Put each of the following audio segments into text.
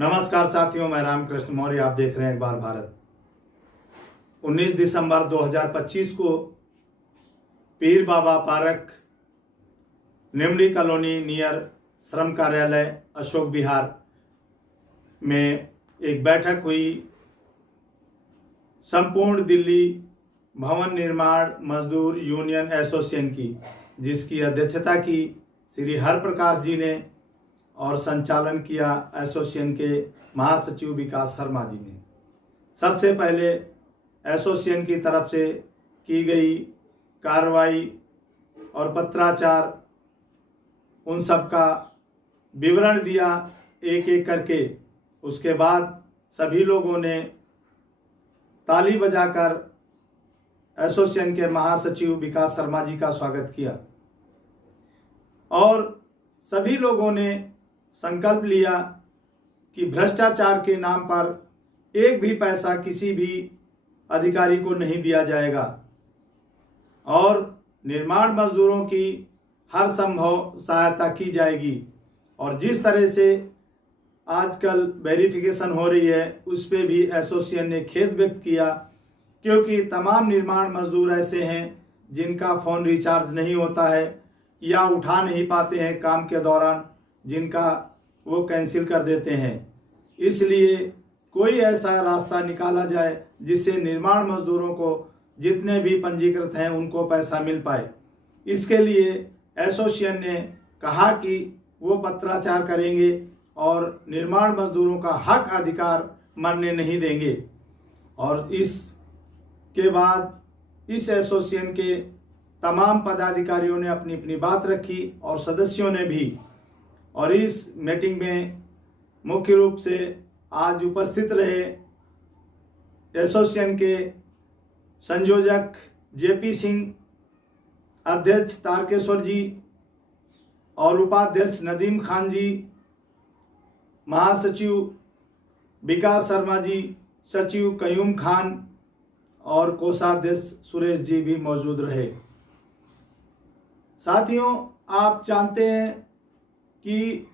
नमस्कार साथियों, मैं रामकृष्ण मौर्य। आप देख रहे हैं अखबार भारत। 19 दिसंबर 2025 को पीर बाबा पार्क, निमड़ी कॉलोनी नियर श्रम कार्यालय अशोक विहार में एक बैठक हुई संपूर्ण दिल्ली भवन निर्माण मजदूर यूनियन एसोसिएशन की, जिसकी अध्यक्षता की श्री हरप्रकाश जी ने और संचालन किया एसोसिएशन के महासचिव विकास शर्मा जी ने। सबसे पहले एसोसिएशन की तरफ से की गई कार्रवाई और पत्राचार, उन सब का विवरण दिया एक एक करके। उसके बाद सभी लोगों ने ताली बजाकर एसोसिएशन के महासचिव विकास शर्मा जी का स्वागत किया और सभी लोगों ने संकल्प लिया कि भ्रष्टाचार के नाम पर एक भी पैसा किसी भी अधिकारी को नहीं दिया जाएगा और निर्माण मजदूरों की हर संभव सहायता की जाएगी। और जिस तरह से आजकल वेरिफिकेशन हो रही है, उस पे भी एसोसिएशन ने खेद व्यक्त किया, क्योंकि तमाम निर्माण मजदूर ऐसे हैं जिनका फ़ोन रिचार्ज नहीं होता है या उठा नहीं पाते हैं काम के दौरान, जिनका वो कैंसिल कर देते हैं। इसलिए कोई ऐसा रास्ता निकाला जाए जिससे निर्माण मजदूरों को जितने भी पंजीकृत हैं उनको पैसा मिल पाए। इसके लिए एसोसिएशन ने कहा कि वो पत्राचार करेंगे और निर्माण मजदूरों का हक अधिकार मरने नहीं देंगे। और इसके बाद इस एसोसिएशन के तमाम पदाधिकारियों ने अपनी अपनी बात रखी और सदस्यों ने भी। और इस मीटिंग में मुख्य रूप से आज उपस्थित रहे एसोसिएशन के संयोजक जेपी सिंह, अध्यक्ष तारकेश्वर जी और उपाध्यक्ष नदीम खान जी, महासचिव विकास शर्मा जी, सचिव कयूम खान और कोषाध्यक्ष सुरेश जी भी मौजूद रहे। साथियों, आप जानते हैं कि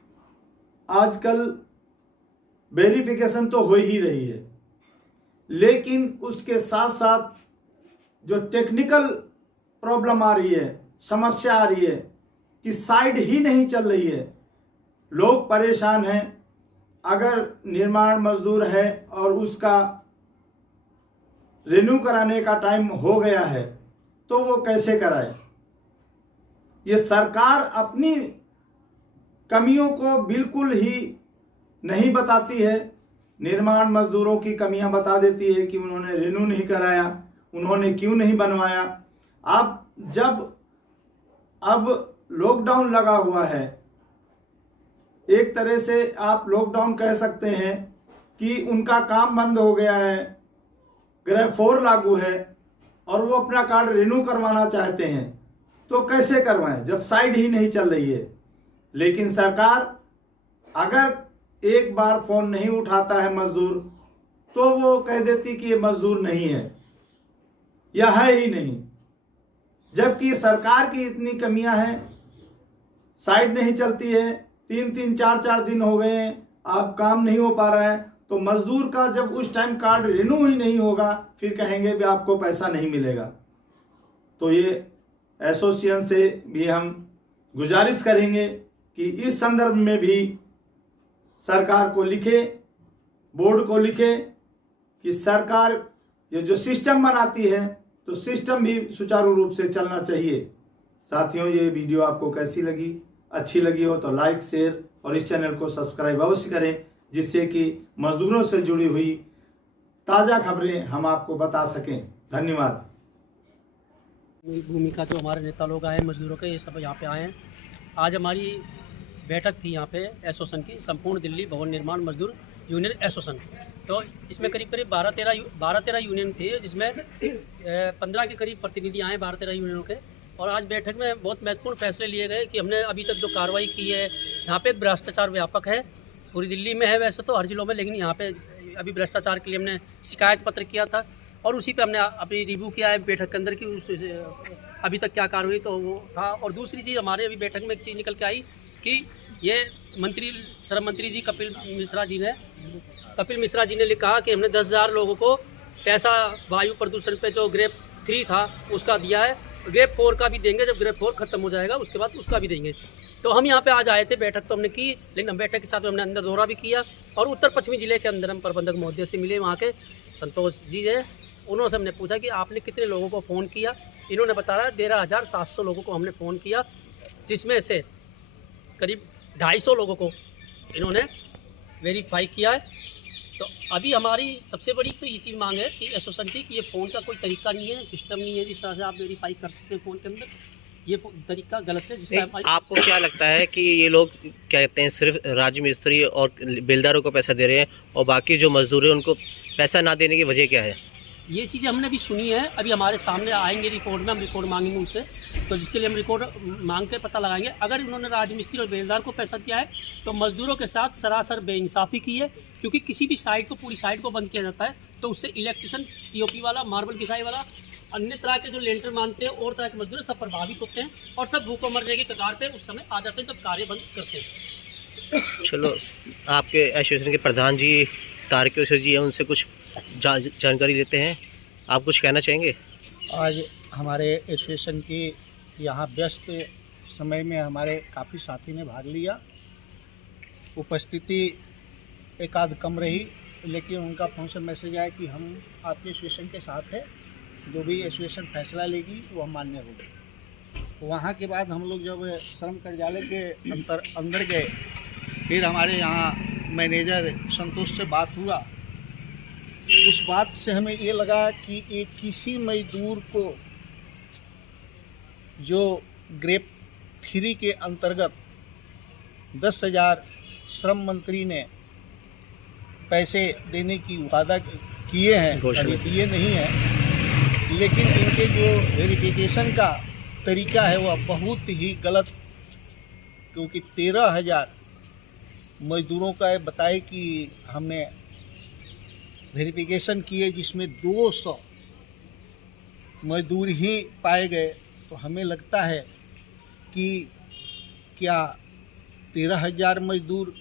आजकल वेरिफिकेशन तो हो ही रही है, लेकिन उसके साथ साथ जो टेक्निकल प्रॉब्लम आ रही है, समस्या आ रही है कि साइट ही नहीं चल रही है। लोग परेशान हैं। अगर निर्माण मजदूर है और उसका रिन्यू कराने का टाइम हो गया है तो वो कैसे कराए? ये सरकार अपनी कमियों को बिल्कुल ही नहीं बताती है। निर्माण मजदूरों की कमियां बता देती है कि उन्होंने रिन्यू नहीं कराया, उन्होंने क्यों नहीं बनवाया। अब लॉकडाउन लगा हुआ है, एक तरह से आप लॉकडाउन कह सकते हैं कि उनका काम बंद हो गया है, ग्रह 4 लागू है और वो अपना कार्ड रिन्यू करवाना चाहते हैं, तो कैसे करवाएं जब साइट ही नहीं चल रही है। लेकिन सरकार अगर एक बार फोन नहीं उठाता है मजदूर, तो वो कह देती कि ये मजदूर नहीं है या है ही नहीं, जबकि सरकार की इतनी कमियां हैं, साइट नहीं चलती है, 3-3 4-4 दिन हो गए हैं, अब काम नहीं हो पा रहा है। तो मजदूर का जब उस टाइम कार्ड रिन्यू ही नहीं होगा, फिर कहेंगे भी आपको पैसा नहीं मिलेगा। तो ये एसोसिएशन से भी हम गुजारिश करेंगे कि इस संदर्भ में भी सरकार को लिखे, बोर्ड को लिखे कि सरकार ये जो सिस्टम बनाती है तो सिस्टम भी सुचारू रूप से चलना चाहिए। साथियों, ये वीडियो आपको कैसी लगी? अच्छी लगी हो तो लाइक, शेयर और इस चैनल को सब्सक्राइब अवश्य करें, जिससे कि मजदूरों से जुड़ी हुई ताज़ा खबरें हम आपको बता सकें। धन्यवाद। भूमिका जो हमारे नेता लोग आए, मजदूरों के, ये सब यहाँ पे आए हैं। आज हमारी बैठक थी यहाँ पे एसोसिएशन की, संपूर्ण दिल्ली भवन निर्माण मजदूर यूनियन एसोसिएशन। तो इसमें करीब 12-13 यूनियन थे, जिसमें 15 के करीब प्रतिनिधि आए 12-13 यूनियनों के। और आज बैठक में बहुत महत्वपूर्ण फैसले लिए गए कि हमने अभी तक जो कार्रवाई की है, यहाँ पे भ्रष्टाचार व्यापक है, पूरी दिल्ली में है वैसे तो हर जिलों में, लेकिन यहाँ पे अभी भ्रष्टाचार के लिए हमने शिकायत पत्र किया था और उसी पे हमने अपनी रिव्यू किया है बैठक के अंदर कि उस अभी तक क्या कार्रवाई तो वो था। और दूसरी चीज़ हमारे अभी बैठक में एक चीज़ निकल के आई कि ये श्रम मंत्री जी कपिल मिश्रा जी ने कहा कि हमने 10,000 लोगों को पैसा वायु प्रदूषण पे जो ग्रेड 3 था उसका दिया है, ग्रेड 4 का भी देंगे, जब ग्रेड 4 खत्म हो जाएगा उसके बाद उसका भी देंगे। तो हम यहाँ पे आज आए थे, बैठक तो हमने की, लेकिन हम बैठक के साथ हमने अंदर दौरा भी किया और उत्तर पश्चिमी जिले के अंदर हम प्रबंधक महोदय से मिले, वहाँ के संतोष जी है, उन्होंने हमने पूछा कि आपने कितने लोगों को फ़ोन किया। इन्होंने बताया 13,700 लोगों को हमने फ़ोन किया, जिसमें से करीब 250 लोगों को इन्होंने वेरीफाई किया है। तो अभी हमारी सबसे बड़ी तो ये चीज़ मांग है कि एसोसिएशन की कि ये फ़ोन का कोई तरीका नहीं है, सिस्टम नहीं है जिस तरह से आप वेरीफाई कर सकते हैं फ़ोन के अंदर, ये तरीका गलत है। जिसका आपको क्या लगता है कि ये लोग क्या कहते हैं सिर्फ राज मिस्त्री और बिल्डरों को पैसा दे रहे हैं और बाकी जो मजदूर हैं उनको पैसा ना देने की वजह क्या है? ये चीज़ें हमने भी सुनी है, अभी हमारे सामने आएंगे रिपोर्ट में, हम रिपोर्ट मांगेंगे उनसे, तो जिसके लिए हम रिपोर्ट मांग के पता लगाएंगे। अगर इन्होंने राजमिस्त्री और बेलदार को पैसा दिया है तो मजदूरों के साथ सरासर बेइंसाफ़ी की है, क्योंकि किसी भी साइट को, पूरी साइट को बंद किया जाता है तो उससे इलेक्ट्रिशियन, पीओपी वाला, मार्बल घिसाई वाला, अन्य तरह के जो लेंटर मानते हैं और तरह के मजदूर सब प्रभावित होते हैं और सब भूखों मरने की कगार पे उस समय आ जाते हैं जब कार्य बंद करते हैं। चलो, आपके एसोसिएशन के प्रधान जी तारकेश्वर जी हैं, उनसे कुछ जानकारी लेते हैं। आप कुछ कहना चाहेंगे? आज हमारे एसोसिएशन की यहाँ व्यस्त समय में हमारे काफ़ी साथी ने भाग लिया। उपस्थिति एक आध कम रही, लेकिन उनका फ़ोन से मैसेज आया कि हम आपके एसोसिएशन के साथ हैं, जो भी एसोसिएशन फैसला लेगी वो हम मान्य होगी। वहाँ के बाद हम लोग जब श्रम कार्यालय के अंदर गए, फिर हमारे यहाँ मैनेजर संतोष से बात हुआ। उस बात से हमें ये लगा कि एक किसी मजदूर को जो ग्रेड 3 के अंतर्गत 10,000 श्रम मंत्री ने पैसे देने की वादा किए हैं, अभी दिए नहीं है, लेकिन इनके जो वेरिफिकेशन का तरीका है वह बहुत ही गलत, क्योंकि 13,000 मजदूरों का बताए कि हमने वेरिफिकेशन किए जिसमें 200 मजदूर ही पाए गए। तो हमें लगता है कि क्या 13,000 मजदूर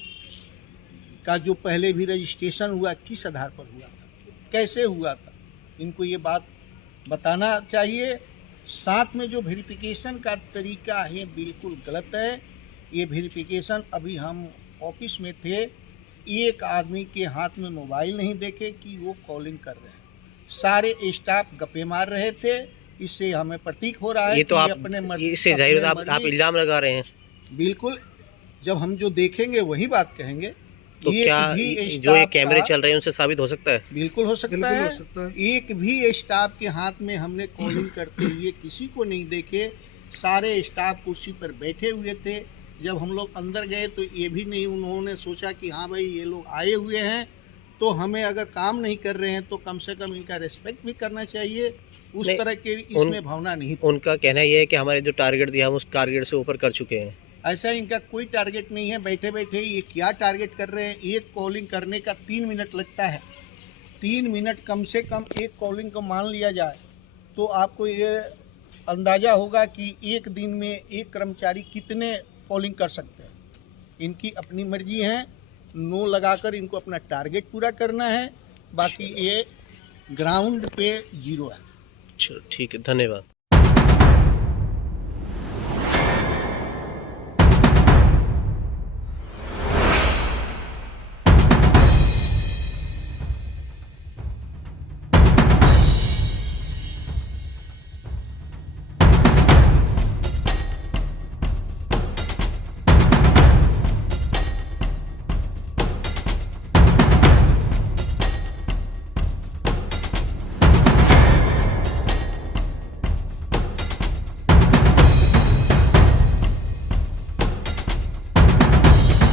का जो पहले भी रजिस्ट्रेशन हुआ किस आधार पर हुआ था, कैसे हुआ था, इनको ये बात बताना चाहिए। साथ में जो वेरिफिकेशन का तरीका है बिल्कुल गलत है। ये वेरिफिकेशन, अभी हम ऑफिस में थे, एक आदमी के हाथ में मोबाइल नहीं देखे कि वो कॉलिंग कर रहे हैं, सारे स्टाफ गप्पे मार रहे थे। इससे हमें प्रतीक हो रहा है ये तो आप अपने इससे जाहिर आप इल्जाम लगा रहे हैं। बिल्कुल, जब हम जो देखेंगे वही बात कहेंगे। तो क्या जो ये कैमरे चल रहे हैं उनसे साबित हो सकता है? बिल्कुल हो सकता है। एक भी स्टाफ के हाथ में हमने कॉलिंग करते हुए किसी को नहीं देखे, सारे स्टाफ कुर्सी पर बैठे हुए थे। जब हम लोग अंदर गए तो ये भी नहीं उन्होंने सोचा कि हाँ भाई ये लोग आए हुए हैं तो हमें अगर काम नहीं कर रहे हैं तो कम से कम इनका रिस्पेक्ट भी करना चाहिए। उस तरह के इसमें भावना नहीं थी। उनका कहना ये है कि हमारे जो टारगेट दिया हम उस टारगेट से ऊपर कर चुके हैं। ऐसा इनका कोई टारगेट नहीं है। बैठे बैठे ये क्या टारगेट कर रहे हैं? एक कॉलिंग करने का 3 मिनट लगता है। 3 मिनट कम से कम एक कॉलिंग को मान लिया जाए तो आपको ये अंदाज़ा होगा कि एक दिन में एक कर्मचारी कितने कॉलिंग कर सकते हैं। इनकी अपनी मर्जी है, नो लगाकर इनको अपना टारगेट पूरा करना है, बाकी ये ग्राउंड पे 0 है। चलो ठीक है, धन्यवाद।